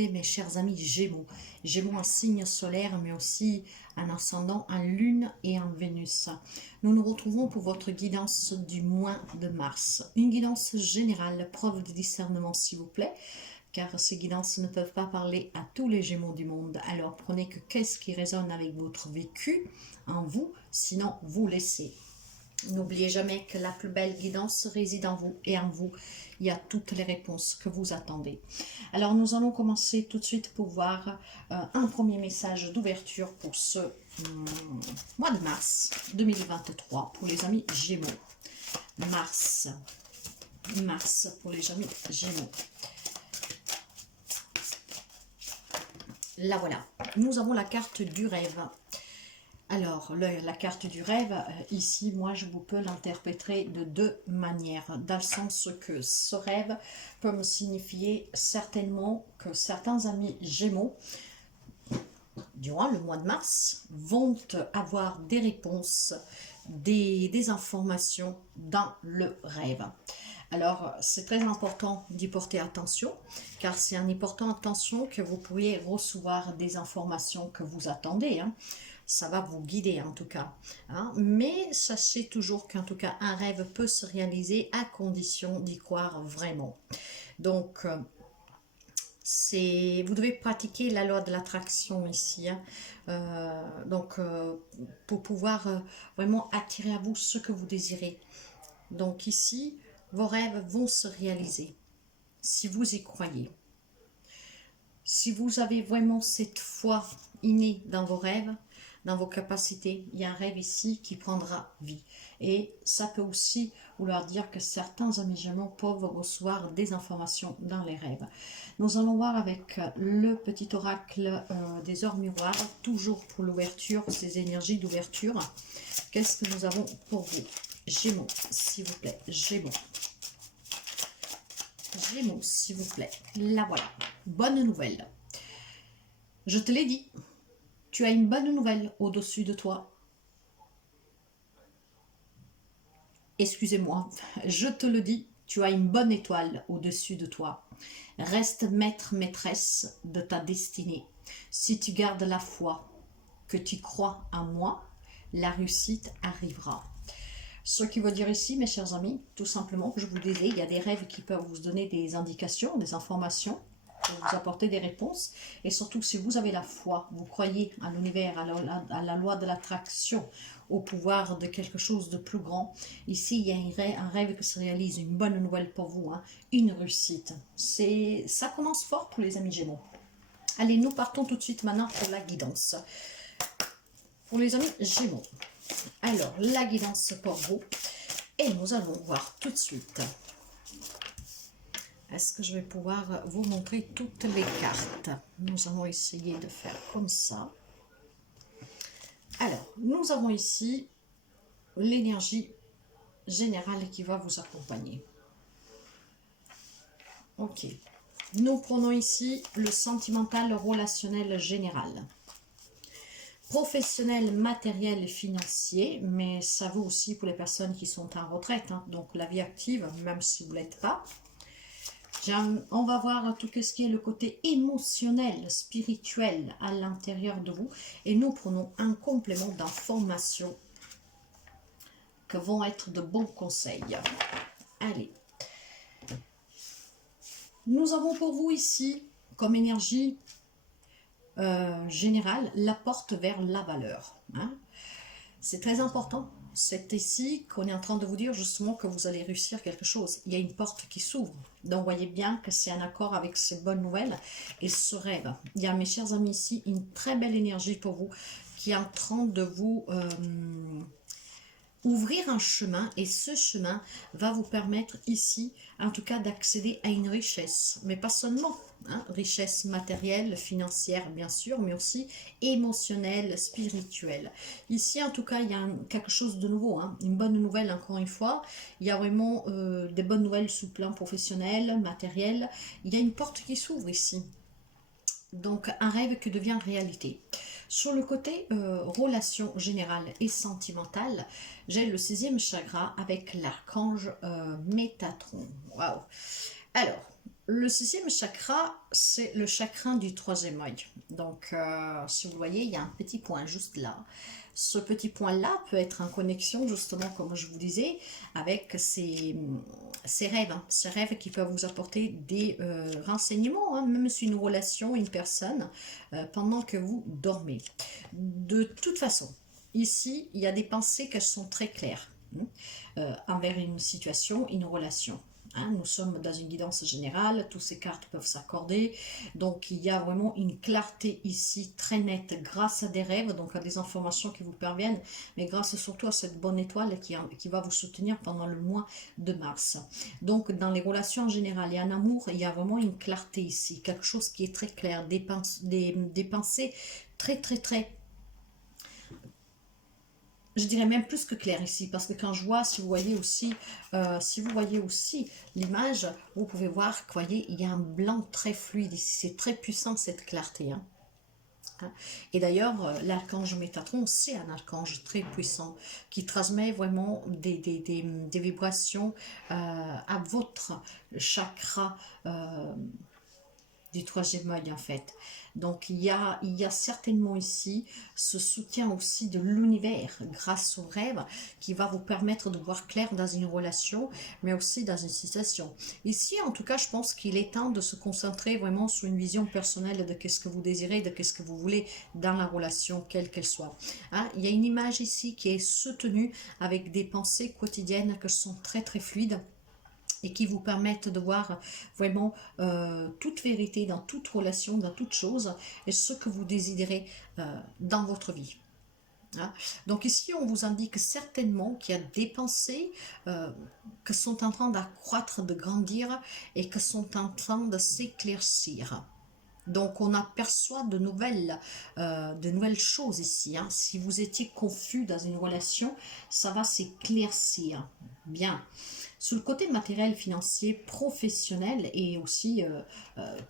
retrouver, mes chers amis Gémeaux. Gémeaux en signe solaire, mais aussi un ascendant en Lune et en Vénus. Nous nous retrouvons pour votre guidance du mois de mars. Une guidance générale, preuve de discernement s'il vous plaît, car ces guidances ne peuvent pas parler à tous les Gémeaux du monde. Alors prenez que qu'est-ce qui résonne avec votre vécu en vous, sinon vous laissez. N'oubliez jamais que la plus belle guidance réside en vous et en vous, il y a toutes les réponses que vous attendez. Alors nous allons commencer tout de suite pour voir un premier message d'ouverture pour ce mois de mars 2023 pour les amis Gémeaux. Mars pour les amis Gémeaux. Là voilà, nous avons la carte du rêve. Alors, la carte du rêve, ici, moi, je vous peux l'interpréter de deux manières, dans le sens que ce rêve peut me signifier certainement que certains amis Gémeaux, durant le mois de mars, vont avoir des réponses, des informations dans le rêve. Alors, c'est très important d'y porter attention, car c'est en y portant attention que vous pourriez recevoir des informations que vous attendez, hein. Ça va vous guider en tout cas, hein. Mais sachez toujours qu'en tout cas un rêve peut se réaliser à condition d'y croire vraiment. Donc vous devez pratiquer la loi de l'attraction ici, hein. Pour pouvoir vraiment attirer à vous ce que vous désirez. Donc ici vos rêves vont se réaliser si vous y croyez. Si vous avez vraiment cette foi innée dans vos rêves, dans vos capacités, il y a un rêve ici qui prendra vie. Et ça peut aussi vouloir dire que certains amis Gémeaux peuvent recevoir des informations dans les rêves. Nous allons voir avec le petit oracle des heures miroirs, toujours pour l'ouverture, ces énergies d'ouverture. Qu'est-ce que nous avons pour vous? Gémeaux, s'il vous plaît, Gémeaux. Gémeaux, s'il vous plaît. Là voilà, bonne nouvelle. Je te l'ai dit. Tu as une bonne nouvelle au-dessus de toi. Excusez-moi, je te le dis, tu as une bonne étoile au-dessus de toi. Reste maître, maîtresse de ta destinée. Si tu gardes la foi, que tu crois en moi, la réussite arrivera. Ce qui veut dire ici, mes chers amis, tout simplement, que je vous disais, il y a des rêves qui peuvent vous donner des indications, des informations, pour vous apporter des réponses. Et surtout, si vous avez la foi, vous croyez à l'univers, à la loi de l'attraction, au pouvoir de quelque chose de plus grand. Ici, il y a un rêve qui se réalise, une bonne nouvelle pour vous, hein, une réussite. Ça commence fort pour les amis Gémeaux. Allez, nous partons tout de suite maintenant pour la guidance. Pour les amis Gémeaux. Alors, la guidance pour vous. Et nous allons voir tout de suite. Est-ce que je vais pouvoir vous montrer toutes les cartes? Nous allons essayer de faire comme ça. Alors, nous avons ici l'énergie générale qui va vous accompagner. Ok. Nous prenons ici le sentimental relationnel général. Professionnel, matériel et financier, mais ça vaut aussi pour les personnes qui sont en retraite, hein, donc la vie active, même si vous ne l'êtes pas. On va voir tout ce qui est le côté émotionnel, spirituel à l'intérieur de vous. Et nous prenons un complément d'informations que vont être de bons conseils. Allez. Nous avons pour vous ici, comme énergie générale, la porte vers la valeur, hein. C'est très important. C'est ici qu'on est en train de vous dire justement que vous allez réussir quelque chose. Il y a une porte qui s'ouvre. Donc, voyez bien que c'est un accord avec ces bonnes nouvelles et ce rêve. Il y a, mes chers amis, ici, une très belle énergie pour vous qui est en train de vous ouvrir un chemin. Et ce chemin va vous permettre ici, en tout cas, d'accéder à une richesse. Mais pas seulement, hein, richesse matérielle, financière, bien sûr, mais aussi émotionnelle, spirituelle. Ici, en tout cas, il y a quelque chose de nouveau, hein, une bonne nouvelle, encore une fois. Il y a vraiment des bonnes nouvelles sous le plan professionnel, matériel. Il y a une porte qui s'ouvre ici. Donc, un rêve qui devient réalité. Sur le côté relation générale et sentimentale, j'ai le 6e chakra avec l'archange Métatron. Waouh! Alors, Le sixième chakra, c'est le chakra du troisième œil. Donc, si vous voyez, il y a un petit point juste là. Ce petit point-là peut être en connexion, justement, comme je vous disais, avec ces rêves. Hein. Ces rêves qui peuvent vous apporter des renseignements, hein, même sur une relation, une personne, pendant que vous dormez. De toute façon, ici, il y a des pensées qui sont très claires envers une situation, une relation. Hein, nous sommes dans une guidance générale, toutes ces cartes peuvent s'accorder, donc il y a vraiment une clarté ici très nette grâce à des rêves, donc à des informations qui vous parviennent, mais grâce surtout à cette bonne étoile qui va vous soutenir pendant le mois de mars. Donc dans les relations en général et en amour, il y a vraiment une clarté ici, quelque chose qui est très clair, des pensées très je dirais même plus que clair ici, parce que quand je vois, si vous voyez aussi l'image, vous pouvez voir que, voyez, il y a un blanc très fluide ici, c'est très puissant cette clarté. Hein. Et d'ailleurs, l'archange Métatron, c'est un archange très puissant qui transmet vraiment des vibrations à votre chakra du troisième œil en fait. Donc il y a certainement ici ce soutien aussi de l'univers grâce au rêve qui va vous permettre de voir clair dans une relation mais aussi dans une situation. Ici en tout cas je pense qu'il est temps de se concentrer vraiment sur une vision personnelle de qu'est-ce que vous désirez, de qu'est-ce que vous voulez dans la relation quelle qu'elle soit. Hein, il y a une image ici qui est soutenue avec des pensées quotidiennes que sont très fluides et qui vous permettent de voir vraiment toute vérité dans toute relation, dans toute chose, et ce que vous désirez dans votre vie. Hein? Donc ici, on vous indique certainement qu'il y a des pensées qui sont en train d'accroître, de grandir, et qui sont en train de s'éclaircir. Donc on aperçoit de nouvelles choses ici. Hein. Si vous étiez confus dans une relation, ça va s'éclaircir. Bien. Sur le côté matériel, financier, professionnel et aussi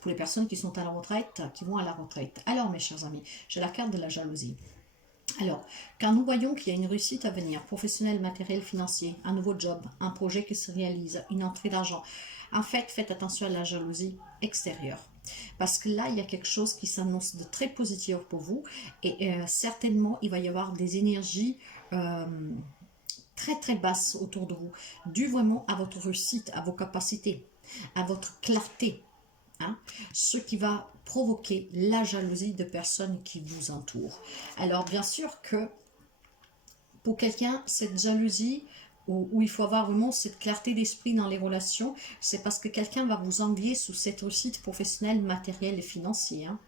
pour les personnes qui sont à la retraite, qui vont à la retraite. Alors mes chers amis, j'ai la carte de la jalousie. Alors, quand nous voyons qu'il y a une réussite à venir, professionnel, matériel, financier, un nouveau job, un projet qui se réalise, une entrée d'argent, en fait, faites attention à la jalousie extérieure. Parce que là, il y a quelque chose qui s'annonce de très positif pour vous et certainement, il va y avoir des énergies très basses autour de vous, dû vraiment à votre réussite, à vos capacités, à votre clarté, hein, ce qui va provoquer la jalousie de personnes qui vous entourent. Alors bien sûr que pour quelqu'un, cette jalousie, où il faut avoir vraiment cette clarté d'esprit dans les relations, c'est parce que quelqu'un va vous envier sous cette réussite professionnelle, matérielle et financière. Hein.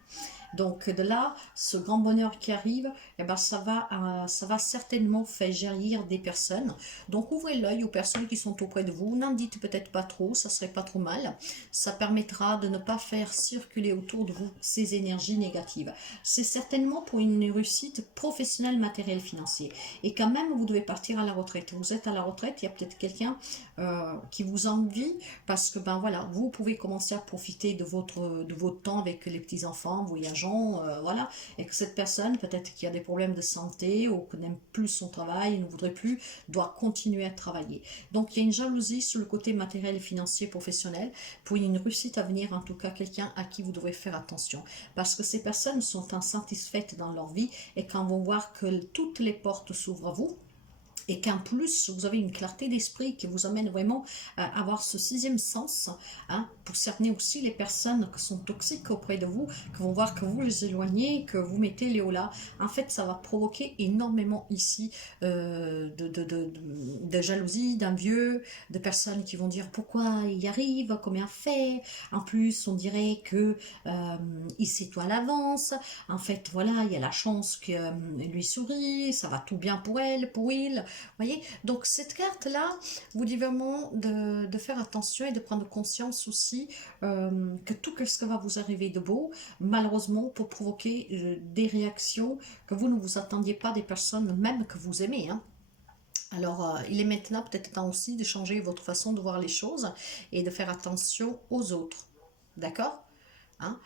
Donc de là, ce grand bonheur qui arrive, eh ben, ça va certainement faire jaillir des personnes. Donc ouvrez l'œil aux personnes qui sont auprès de vous. N'en dites peut-être pas trop, ça serait pas trop mal. Ça permettra de ne pas faire circuler autour de vous ces énergies négatives. C'est certainement pour une réussite professionnelle, matérielle, financière. Et quand même, vous devez partir à la retraite. Vous êtes à la retraite, il y a peut-être quelqu'un qui vous envie parce que ben voilà, vous pouvez commencer à profiter de votre temps avec les petits-enfants, voyageant, voilà, et que cette personne, peut-être qui a des problèmes de santé ou qui n'aime plus son travail, ne voudrait plus, doit continuer à travailler. Donc il y a une jalousie sur le côté matériel et financier professionnel pour une réussite à venir, en tout cas quelqu'un à qui vous devrez faire attention, parce que ces personnes sont insatisfaites dans leur vie et quand vont voir que toutes les portes s'ouvrent à vous, et qu'en plus vous avez une clarté d'esprit qui vous amène vraiment à avoir ce sixième sens, hein, pour cerner aussi les personnes qui sont toxiques auprès de vous, qui vont voir que vous les éloignez, que vous mettez les hauts là. En fait, ça va provoquer énormément ici de jalousie, d'envieux, de personnes qui vont dire pourquoi il y arrive, combien fait. En plus, on dirait que il sait tout à l'avance. En fait, voilà, il y a la chance que lui sourit, ça va tout bien pour elle, pour il. Voyez, donc cette carte-là vous dit vraiment de faire attention et de prendre conscience aussi que tout ce qui va vous arriver de beau, malheureusement, peut provoquer des réactions que vous ne vous attendiez pas des personnes même que vous aimez. Hein. Alors, il est maintenant peut-être temps aussi de changer votre façon de voir les choses et de faire attention aux autres. D'accord? Hein,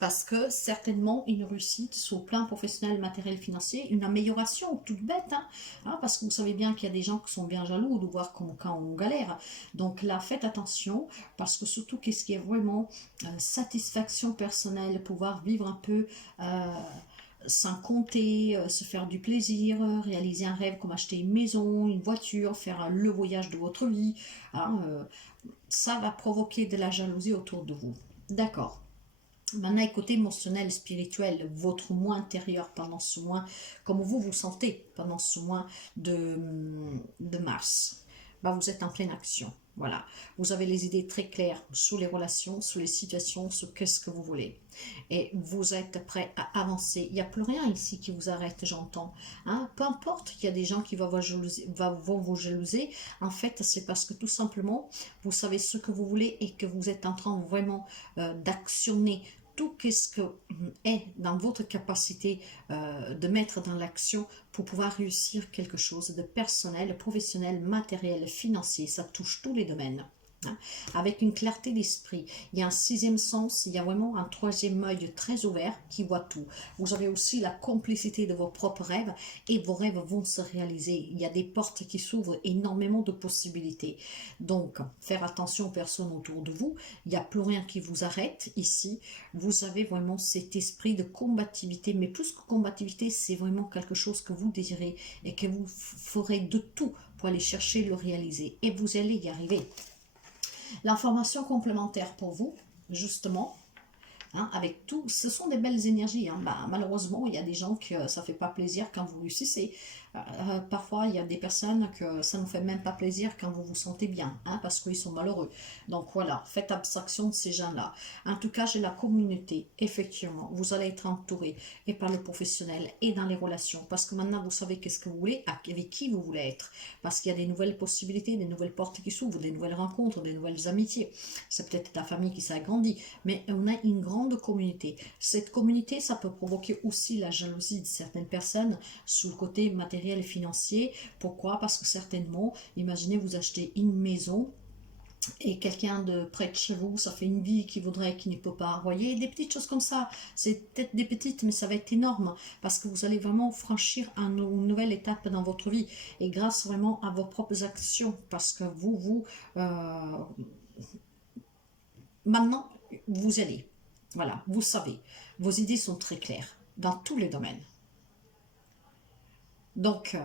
Parce que certainement une réussite sur le plan professionnel, matériel, financier, une amélioration toute bête, parce que vous savez bien qu'il y a des gens qui sont bien jaloux de voir quand on galère. Donc là, faites attention, parce que surtout, qu'est-ce qui est vraiment satisfaction personnelle, pouvoir vivre un peu sans compter, se faire du plaisir, réaliser un rêve comme acheter une maison, une voiture, faire le voyage de votre vie, ça va provoquer de la jalousie autour de vous. D'accord. Maintenant, côté émotionnel, spirituel, votre moi intérieur pendant ce mois, comment vous vous sentez pendant ce mois de mars, vous êtes en pleine action. Voilà, vous avez les idées très claires sur les relations, sur les situations, sur qu'est-ce que vous voulez. Et vous êtes prêt à avancer. Il n'y a plus rien ici qui vous arrête, j'entends. Peu importe qu'il y a des gens qui vont vous jalouser, en fait, c'est parce que tout simplement, vous savez ce que vous voulez et que vous êtes en train vraiment d'actionner tout ce que est dans votre capacité de mettre dans l'action pour pouvoir réussir quelque chose de personnel, professionnel, matériel, financier. Ça touche tous les domaines. Avec une clarté d'esprit, il y a un sixième sens, il y a vraiment un troisième œil très ouvert qui voit tout. Vous avez aussi la complicité de vos propres rêves et vos rêves vont se réaliser. Il y a des portes qui s'ouvrent, énormément de possibilités. Donc, faire attention aux personnes autour de vous. Il n'y a plus rien qui vous arrête ici. Vous avez vraiment cet esprit de combativité, mais plus que combativité, c'est vraiment quelque chose que vous désirez et que vous ferez de tout pour aller chercher le réaliser. Et vous allez y arriver. L'information complémentaire pour vous, justement, avec tout, ce sont des belles énergies. Malheureusement, il y a des gens que ça ne fait pas plaisir quand vous réussissez. Parfois, il y a des personnes que ça ne fait même pas plaisir quand vous vous sentez bien, parce qu'ils sont malheureux. Donc voilà, faites abstraction de ces gens-là. En tout cas, j'ai la communauté. Effectivement, vous allez être entouré et par le professionnel et dans les relations. Parce que maintenant, vous savez qu'est-ce que vous voulez, avec qui vous voulez être. Parce qu'il y a des nouvelles possibilités, des nouvelles portes qui s'ouvrent, des nouvelles rencontres, des nouvelles amitiés. C'est peut-être ta famille qui s'agrandit, mais on a une grande communauté. Cette communauté, ça peut provoquer aussi la jalousie de certaines personnes sous le côté matériel et financier. Pourquoi? Parce que certainement, imaginez vous achetez une maison et quelqu'un de près de chez vous, ça fait une vie qui voudrait, qui ne peut pas. Vous voyez, des petites choses comme ça. C'est peut-être des petites, mais ça va être énorme parce que vous allez vraiment franchir une nouvelle étape dans votre vie et grâce vraiment à vos propres actions parce que maintenant, vous allez. Voilà, vous savez, vos idées sont très claires dans tous les domaines. Donc,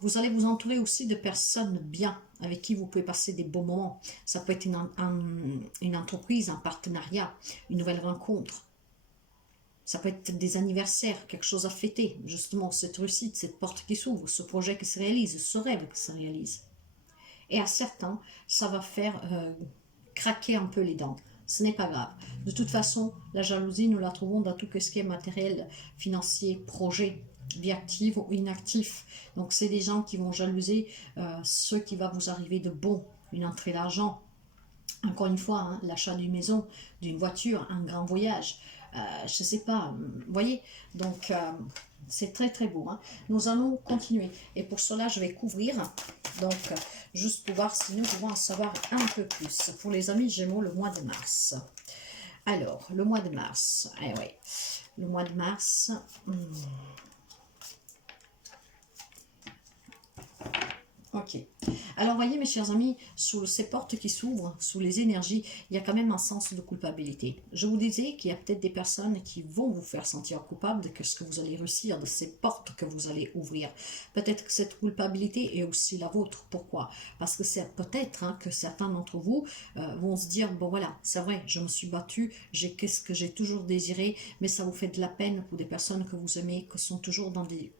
vous allez vous entourer aussi de personnes bien, avec qui vous pouvez passer des bons moments. Ça peut être une entreprise, un partenariat, une nouvelle rencontre. Ça peut être des anniversaires, quelque chose à fêter. Justement, cette réussite, cette porte qui s'ouvre, ce projet qui se réalise, ce rêve qui se réalise. Et à certains, ça va faire craquer un peu les dents. Ce n'est pas grave. De toute façon, la jalousie, nous la trouvons dans tout ce qui est matériel, financier, projet, vie active ou inactif. Donc, c'est des gens qui vont jalouser ce qui va vous arriver de bon, une entrée d'argent. Encore une fois, l'achat d'une maison, d'une voiture, un grand voyage. Je ne sais pas, vous voyez. Donc, c'est très très beau. Nous allons continuer. Et pour cela, je vais couvrir. Donc, juste pour voir si nous pouvons en savoir un peu plus. Pour les amis Gémeaux, le mois de mars. Alors, le mois de mars. Le mois de mars. Ok. Alors, voyez, mes chers amis, sous ces portes qui s'ouvrent, sous les énergies, il y a quand même un sens de culpabilité. Je vous disais qu'il y a peut-être des personnes qui vont vous faire sentir coupable de ce que vous allez réussir, de ces portes que vous allez ouvrir. Peut-être que cette culpabilité est aussi la vôtre. Pourquoi? Parce que c'est peut-être que certains d'entre vous vont se dire, bon voilà, c'est vrai, je me suis battue, j'ai qu'est-ce que j'ai toujours désiré, mais ça vous fait de la peine pour des personnes que vous aimez, qui sont toujours dans des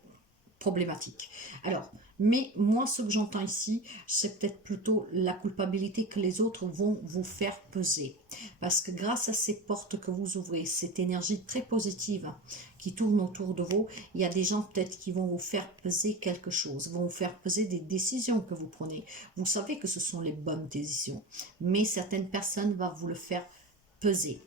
problématiques. Alors, mais moi, ce que j'entends ici, c'est peut-être plutôt la culpabilité que les autres vont vous faire peser. Parce que grâce à ces portes que vous ouvrez, cette énergie très positive qui tourne autour de vous, il y a des gens peut-être qui vont vous faire peser quelque chose, vont vous faire peser des décisions que vous prenez. Vous savez que ce sont les bonnes décisions, mais certaines personnes vont vous le faire peser.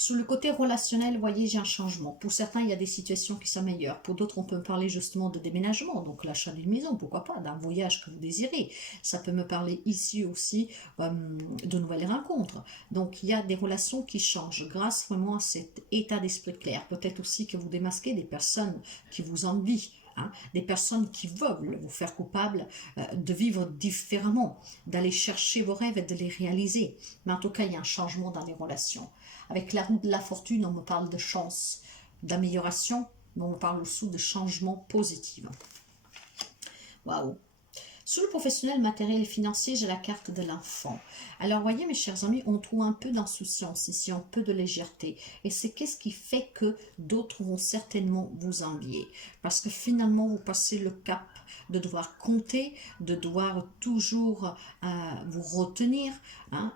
Sur le côté relationnel, vous voyez, j'ai un changement. Pour certains, il y a des situations qui s'améliorent. Pour d'autres, on peut me parler justement de déménagement, donc l'achat d'une maison, pourquoi pas, d'un voyage que vous désirez. Ça peut me parler ici aussi de nouvelles rencontres. Donc, il y a des relations qui changent grâce vraiment à cet état d'esprit clair. Peut-être aussi que vous démasquez des personnes qui vous envient. Hein, des personnes qui veulent vous faire coupable de vivre différemment, d'aller chercher vos rêves et de les réaliser. Mais en tout cas, il y a un changement dans les relations. Avec la roue de la fortune, on me parle de chance, d'amélioration, mais on me parle aussi de changement positif. Waouh! Sous le professionnel, matériel et financier, j'ai la carte de l'enfant. Alors, voyez, mes chers amis, on trouve un peu d'insouciance ici, un peu de légèreté. Et c'est qu'est-ce qui fait que d'autres vont certainement vous envier. Parce que finalement, vous passez le cap de devoir compter, de devoir toujours vous retenir, hein,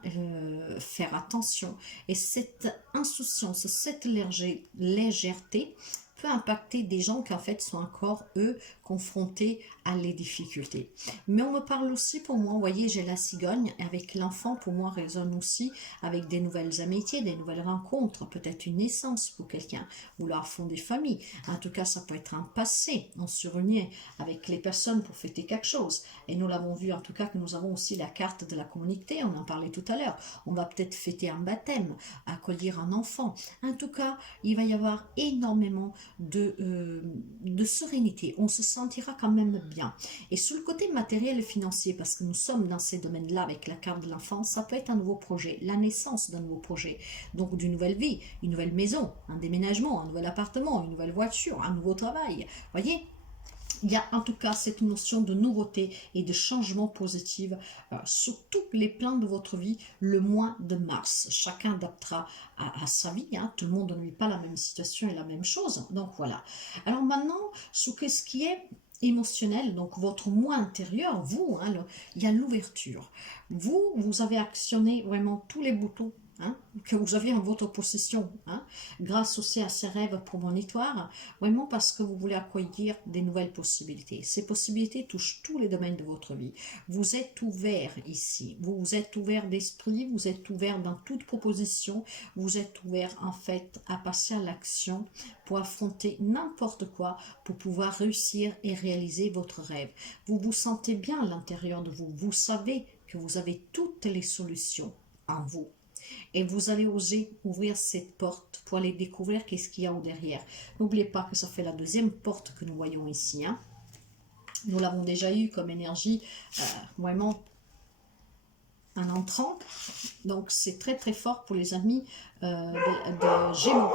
faire attention. Et cette insouciance, cette légèreté peut impacter des gens qui en fait sont encore, eux, confrontés à les difficultés. Mais on me parle aussi, pour moi, vous voyez, j'ai la cigogne, avec l'enfant, pour moi, résonne aussi avec des nouvelles amitiés, des nouvelles rencontres, peut-être une naissance pour quelqu'un, ou leur fond des familles. En tout cas, ça peut être un passé, on se réunit avec les personnes pour fêter quelque chose. Et nous l'avons vu, en tout cas, que nous avons aussi la carte de la communauté, on en parlait tout à l'heure. On va peut-être fêter un baptême, accueillir un enfant. En tout cas, il va y avoir énormément de sérénité. On se sentira quand même bien. Et sur le côté matériel et financier, parce que nous sommes dans ces domaines-là avec la carte de l'enfant, ça peut être un nouveau projet, la naissance d'un nouveau projet. Donc d'une nouvelle vie, une nouvelle maison, un déménagement, un nouvel appartement, une nouvelle voiture, un nouveau travail. Voyez, il y a en tout cas cette notion de nouveauté et de changement positif sur tous les plans de votre vie le mois de mars. Chacun adaptera à sa vie, hein. Tout le monde ne vit pas la même situation et la même chose. Donc voilà. Alors maintenant, sur ce qui est émotionnel, donc votre moi intérieur, vous, hein, il y a l'ouverture. Vous avez actionné vraiment tous les boutons, hein, que vous avez en votre possession, hein, grâce aussi à ces rêves prémonitoires, vraiment parce que vous voulez accueillir des nouvelles possibilités. Ces possibilités touchent tous les domaines de votre vie. Vous êtes ouvert ici, vous êtes ouvert d'esprit, vous êtes ouvert dans toute proposition, vous êtes ouvert en fait à passer à l'action pour affronter n'importe quoi, pour pouvoir réussir et réaliser votre rêve. Vous vous sentez bien à l'intérieur de vous, vous savez que vous avez toutes les solutions en vous. Et vous allez oser ouvrir cette porte pour aller découvrir qu'est-ce qu'il y a au derrière. N'oubliez pas que ça fait la deuxième porte que nous voyons ici. Hein. Nous l'avons déjà eu comme énergie vraiment un entrant. Donc c'est très très fort pour les amis de Gémeaux.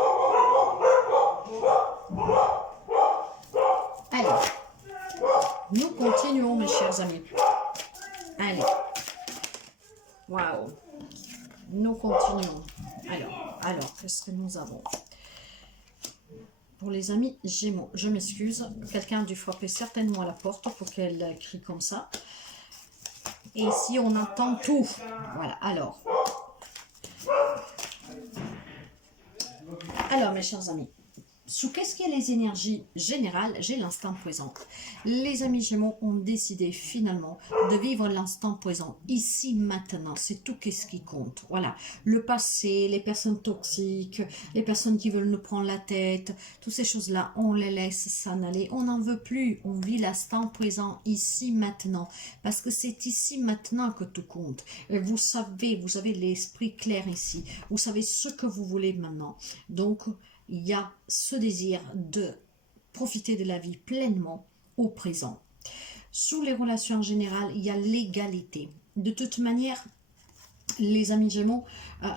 Allez, nous continuons mes chers amis. Allez. Waouh. Nous continuons. Alors, qu'est-ce que nous avons? Pour les amis Gémeaux, je m'excuse, quelqu'un a dû frapper certainement à la porte pour qu'elle crie comme ça. Et ici, on entend tout. Voilà, alors, mes chers amis, sous qu'est-ce qu'il y a les énergies générales, j'ai l'instant présent. Les amis Gémeaux ont décidé finalement de vivre l'instant présent, ici, maintenant. C'est tout qu'est-ce qui compte. Voilà, le passé, les personnes toxiques, les personnes qui veulent nous prendre la tête, toutes ces choses-là, on les laisse s'en aller. On n'en veut plus, on vit l'instant présent, ici, maintenant. Parce que c'est ici, maintenant que tout compte. Et vous savez, vous avez l'esprit clair ici. Vous savez ce que vous voulez maintenant. Donc, il y a ce désir de profiter de la vie pleinement au présent. Sous les relations en général, il y a l'égalité. De toute manière, les amis Gémeaux,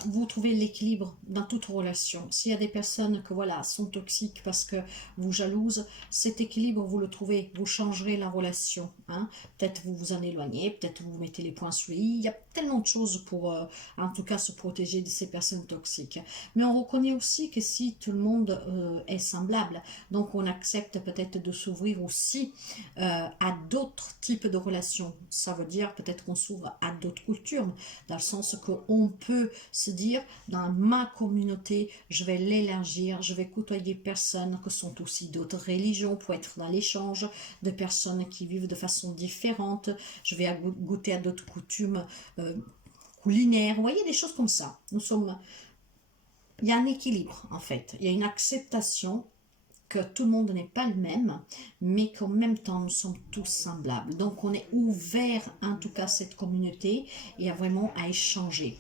vous trouvez l'équilibre dans toute relation. S'il y a des personnes que voilà sont toxiques parce que vous jalousent, cet équilibre vous le trouvez, vous changerez la relation. Hein. Peut-être vous vous en éloignez, peut-être vous mettez les points sur les i. Il y a tellement de choses pour en tout cas se protéger de ces personnes toxiques. Mais on reconnaît aussi que si tout le monde est semblable, donc on accepte peut-être de s'ouvrir aussi à d'autres types de relations. Ça veut dire peut-être qu'on s'ouvre à d'autres cultures, dans le sens qu'on peut se dire, dans ma communauté, je vais l'élargir, je vais côtoyer personnes qui sont aussi d'autres religions pour être dans l'échange, de personnes qui vivent de façon différente, je vais goûter à d'autres coutumes culinaires, vous voyez, des choses comme ça. Nous sommes il y a un équilibre en fait, il y a une acceptation que tout le monde n'est pas le même, mais qu'en même temps, nous sommes tous semblables. Donc, on est ouvert, en tout cas, cette communauté, et à vraiment à échanger.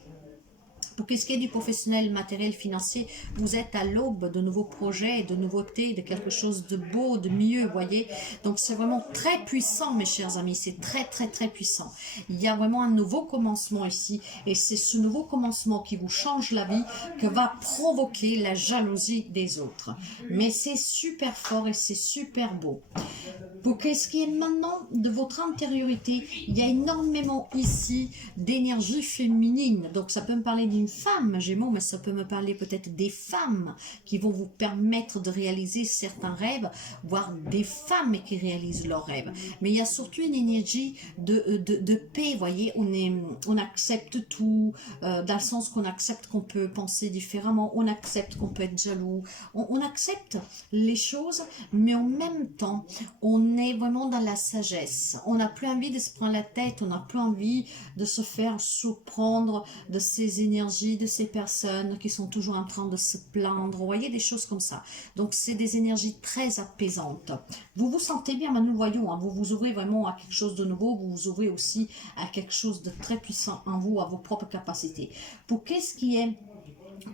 Pour ce qui est du professionnel, matériel, financier, vous êtes à l'aube de nouveaux projets, de nouveautés, de quelque chose de beau, de mieux, vous voyez. Donc c'est vraiment très puissant, mes chers amis, c'est très très très puissant. Il y a vraiment un nouveau commencement ici, et c'est ce nouveau commencement qui vous change la vie, que va provoquer la jalousie des autres. Mais c'est super fort et c'est super beau. Pour ce qui est maintenant de votre intériorité, il y a énormément ici d'énergie féminine. Donc ça peut me parler d'une femme, Gémeaux, mais ça peut me parler peut-être des femmes qui vont vous permettre de réaliser certains rêves, voire des femmes qui réalisent leurs rêves. Mais il y a surtout une énergie de paix, vous voyez, on accepte tout, dans le sens qu'on accepte qu'on peut penser différemment, on accepte qu'on peut être jaloux, on accepte les choses, mais en même temps, on est vraiment dans la sagesse. On n'a plus envie de se prendre la tête, on n'a plus envie de se faire surprendre de ces énergies, de ces personnes qui sont toujours en train de se plaindre. Vous voyez, des choses comme ça. Donc, c'est des énergies très apaisantes. Vous vous sentez bien, nous le voyons, hein, vous vous ouvrez vraiment à quelque chose de nouveau, vous vous ouvrez aussi à quelque chose de très puissant en vous, à vos propres capacités. Pour qu'est-ce qui est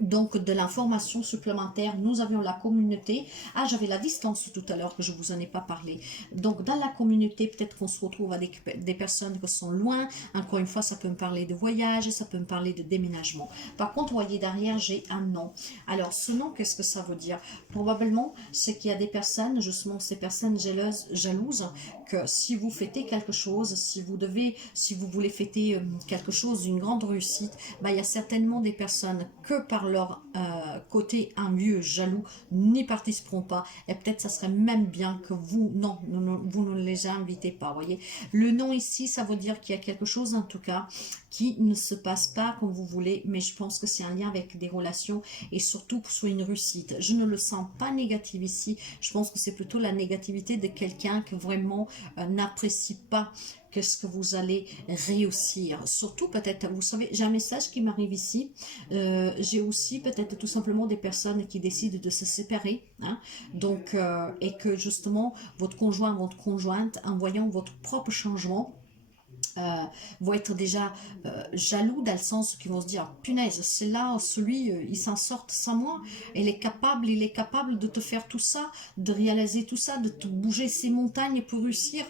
donc de l'information supplémentaire, nous avions la communauté. Ah, j'avais la distance tout à l'heure que je vous en ai pas parlé. Donc dans la communauté, peut-être qu'on se retrouve avec des personnes qui sont loin. Encore une fois, ça peut me parler de voyage, ça peut me parler de déménagement. Par contre, vous voyez derrière, j'ai un nom. Alors ce nom, qu'est-ce que ça veut dire? Probablement, c'est qu'il y a des personnes, justement ces personnes jalouses, que si vous fêtez quelque chose, si vous voulez fêter quelque chose, une grande réussite, ben, il y a certainement des personnes que par leur côté envieux, jaloux, n'y participeront pas, et peut-être ça serait même bien que vous, non, vous ne les invitez pas, voyez. Le nom ici, ça veut dire qu'il y a quelque chose en tout cas qui ne se passe pas comme vous voulez, mais je pense que c'est un lien avec des relations et surtout sur une réussite. Je ne le sens pas négatif ici, je pense que c'est plutôt la négativité de quelqu'un qui vraiment n'apprécie pas qu'est-ce que vous allez réussir. Surtout peut-être, vous savez, j'ai un message qui m'arrive ici. J'ai aussi peut-être tout simplement des personnes qui décident de se séparer. Hein, donc, et que justement, votre conjoint, votre conjointe, en voyant votre propre changement, vont être déjà jaloux dans le sens qu'ils vont se dire punaise, c'est là celui il s'en sort sans moi, il est capable de te faire tout ça, de réaliser tout ça, de te bouger ces montagnes pour réussir,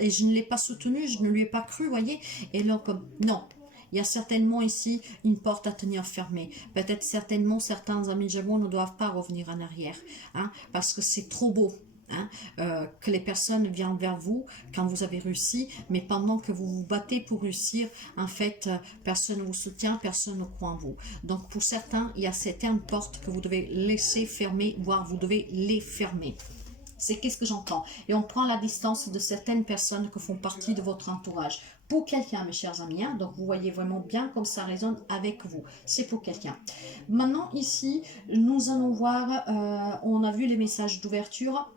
et je ne l'ai pas soutenu, je ne lui ai pas cru, voyez. Et là comme non, il y a certainement ici une porte à tenir fermée. Peut-être certainement certains amis Gémeaux ne doivent pas revenir en arrière, hein, parce que c'est trop beau. Hein, que les personnes viennent vers vous quand vous avez réussi, mais pendant que vous vous battez pour réussir, en fait, personne ne vous soutient, personne ne croit en vous. Donc pour certains, il y a certaines portes que vous devez laisser fermer, voire vous devez les fermer. C'est qu'est-ce que j'entends. Et on prend la distance de certaines personnes qui font partie de votre entourage. Pour quelqu'un, mes chers amis, hein, donc vous voyez vraiment bien comme ça résonne avec vous. C'est pour quelqu'un. Maintenant, ici, nous allons voir, on a vu les messages d'ouverture.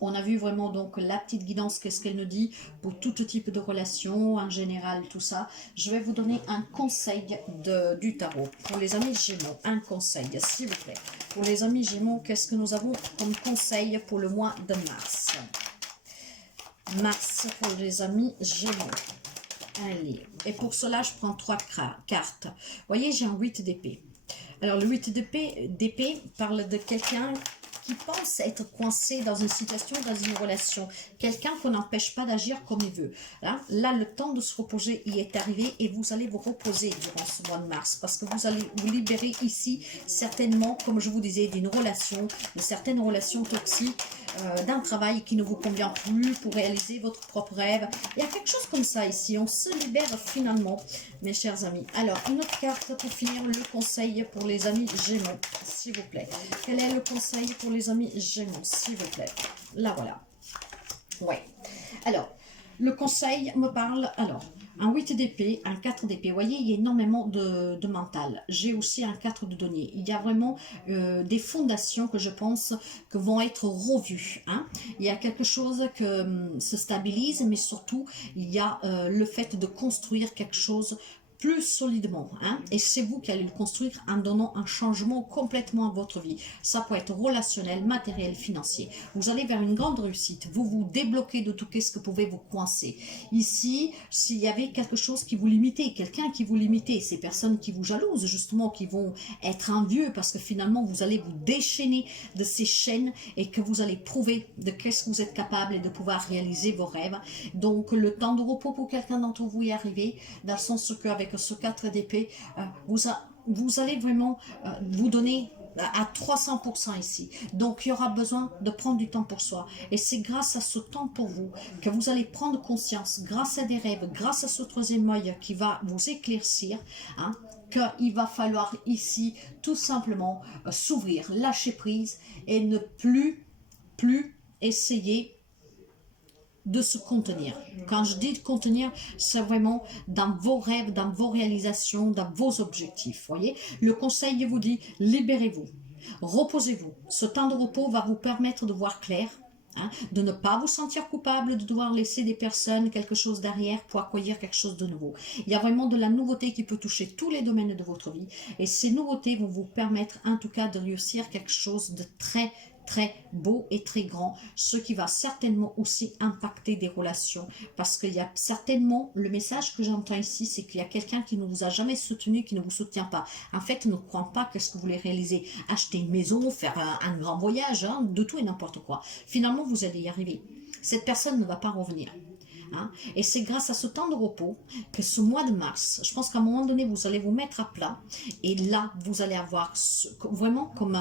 On a vu vraiment donc la petite guidance, qu'est-ce qu'elle nous dit pour tout type de relation, en général, tout ça. Je vais vous donner un conseil du tarot. Pour les amis Gémeaux, un conseil, s'il vous plaît. Pour les amis Gémeaux, qu'est-ce que nous avons comme conseil pour le mois de mars? Mars pour les amis Gémeaux. Allez, et pour cela, je prends 3 cartes. Vous voyez, j'ai un 8 d'épée. Alors, le 8 d'épée parle de quelqu'un qui pense être coincé dans une situation, dans une relation. Quelqu'un qu'on n'empêche pas d'agir comme il veut. Là, le temps de se reposer y est arrivé et vous allez vous reposer durant ce mois de mars parce que vous allez vous libérer ici, certainement, comme je vous disais, d'une relation, de certaines relations toxiques, d'un travail qui ne vous convient plus pour réaliser votre propre rêve. Il y a quelque chose comme ça ici. On se libère finalement, mes chers amis. Alors, une autre carte pour finir, le conseil pour les amis Gémeaux, s'il vous plaît. Quel est le conseil pour les amis Gémeaux, s'il vous plaît? Là, voilà. Ouais. Alors, le conseil me parle... Alors, un 8 d'épée, un 4 d'épée. Vous voyez, il y a énormément de mental. J'ai aussi un 4 de denier. Il y a vraiment des fondations que je pense que vont être revues. Hein. Il y a quelque chose que se stabilise, mais surtout, il y a le fait de construire quelque chose plus solidement, hein, et c'est vous qui allez le construire en donnant un changement complètement à votre vie. Ça peut être relationnel, matériel, financier. Vous allez vers une grande réussite, vous vous débloquez de tout ce que pouvait vous coincer. Ici, s'il y avait quelque chose qui vous limitait, quelqu'un qui vous limitait, ces personnes qui vous jalousent justement, qui vont être envieux parce que finalement vous allez vous déchaîner de ces chaînes et que vous allez prouver de qu'est-ce que vous êtes capable et de pouvoir réaliser vos rêves. Donc le temps de repos pour quelqu'un d'entre vous y arriver, dans le sens qu'avec ce 4 d'épée, vous allez vraiment vous donner à 300% ici. Donc il y aura besoin de prendre du temps pour soi. Et c'est grâce à ce temps pour vous que vous allez prendre conscience, grâce à des rêves, grâce à ce troisième œil qui va vous éclaircir, hein, qu'il va falloir ici tout simplement s'ouvrir, lâcher prise et ne plus essayer de se contenir. Quand je dis de contenir, c'est vraiment dans vos rêves, dans vos réalisations, dans vos objectifs. Voyez, le conseil vous dit, libérez-vous, reposez-vous. Ce temps de repos va vous permettre de voir clair, hein, de ne pas vous sentir coupable, de devoir laisser des personnes, quelque chose derrière pour accueillir quelque chose de nouveau. Il y a vraiment de la nouveauté qui peut toucher tous les domaines de votre vie et ces nouveautés vont vous permettre en tout cas de réussir quelque chose de très beau et très grand, ce qui va certainement aussi impacter des relations, parce qu'il y a certainement, le message que j'entends ici, c'est qu'il y a quelqu'un qui ne vous a jamais soutenu, qui ne vous soutient pas. En fait, ne croit pas que ce que vous voulez réaliser, acheter une maison, faire un grand voyage, hein, de tout et n'importe quoi. Finalement, vous allez y arriver. Cette personne ne va pas revenir. Hein? Et c'est grâce à ce temps de repos que ce mois de mars, je pense qu'à un moment donné, vous allez vous mettre à plat et là, vous allez avoir vraiment comme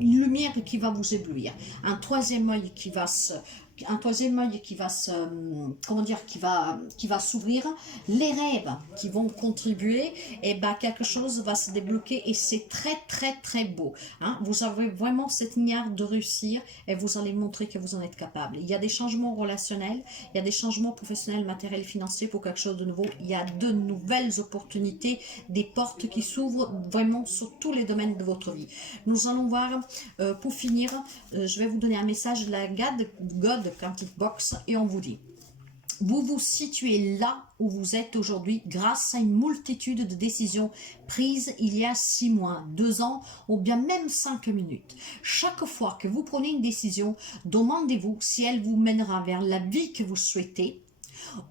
une lumière qui va vous éblouir. Un troisième œil qui va comment dire, qui va s'ouvrir, les rêves qui vont contribuer, et ben quelque chose va se débloquer et c'est très beau. Hein? Vous avez vraiment cette nière de réussir et vous allez montrer que vous en êtes capable. Il y a des changements relationnels, il y a des changements professionnels, matériels, financiers pour quelque chose de nouveau. Il y a de nouvelles opportunités, des portes qui s'ouvrent vraiment sur tous les domaines de votre vie. Nous allons voir, pour finir, je vais vous donner un message de la God Quantic Box et on vous dit: vous vous situez là où vous êtes aujourd'hui grâce à une multitude de décisions prises il y a 6 mois, 2 ans ou bien même 5 minutes. Chaque fois que vous prenez une décision, demandez-vous si elle vous mènera vers la vie que vous souhaitez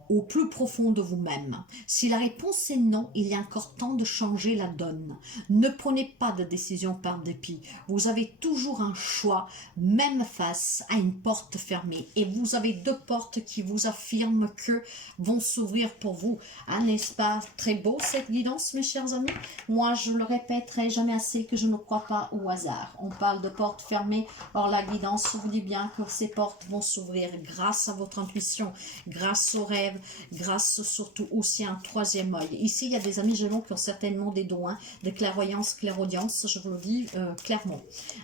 au plus profond de vous-même. Si la réponse est non, il y a encore temps de changer la donne. Ne prenez pas de décision par dépit. Vous avez toujours un choix, même face à une porte fermée. Et vous avez 2 portes qui vous affirment que vont s'ouvrir pour vous. Ah, n'est-ce pas très beau cette guidance, mes chers amis? Moi, je le répéterai jamais assez que je ne crois pas au hasard. On parle de portes fermées. Or, la guidance vous dit bien que ces portes vont s'ouvrir grâce à votre intuition, grâce aux rêves, grâce surtout aussi à un troisième œil. Ici, il y a des amis Gémeaux qui ont certainement des dons, hein, de clairvoyance, clairaudience, je vous le dis clairement.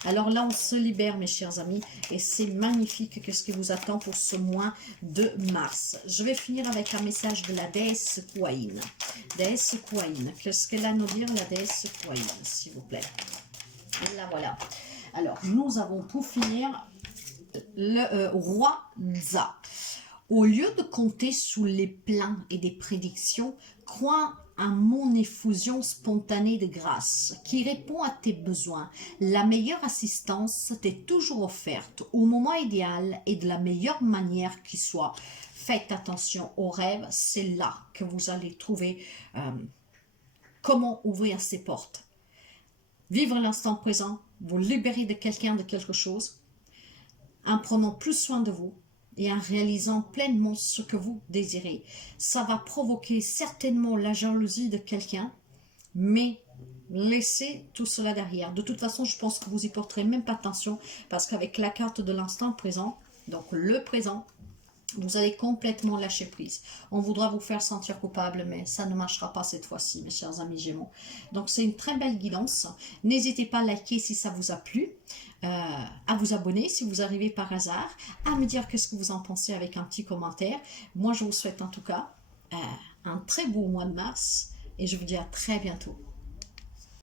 Alors là, on se libère, mes chers amis, et c'est magnifique qu'est-ce qui vous attend pour ce mois de mars. Je vais finir avec un message de la déesse Kuain. Déesse Kuain, qu'est-ce qu'elle a à nous dire, la déesse Kuain, s'il vous plaît? Et là, voilà. Alors, nous avons pour finir le roi Nza. Au lieu de compter sous les plans et des prédictions, crois en mon effusion spontanée de grâce qui répond à tes besoins. La meilleure assistance t'est toujours offerte au moment idéal et de la meilleure manière qui soit. Faites attention aux rêves, c'est là que vous allez trouver comment ouvrir ces portes. Vivre l'instant présent, vous libérer de quelqu'un, de quelque chose, en prenant plus soin de vous, et en réalisant pleinement ce que vous désirez. Ça va provoquer certainement la jalousie de quelqu'un, mais laissez tout cela derrière. De toute façon, je pense que vous y porterez même pas attention, parce qu'avec la carte de l'instant présent, donc le présent, vous allez complètement lâcher prise. On voudra vous faire sentir coupable, mais ça ne marchera pas cette fois-ci, mes chers amis Gémeaux. Donc, c'est une très belle guidance. N'hésitez pas à liker si ça vous a plu, à vous abonner si vous arrivez par hasard, à me dire qu'est-ce que vous en pensez avec un petit commentaire. Moi, je vous souhaite en tout cas un très beau mois de mars et je vous dis à très bientôt.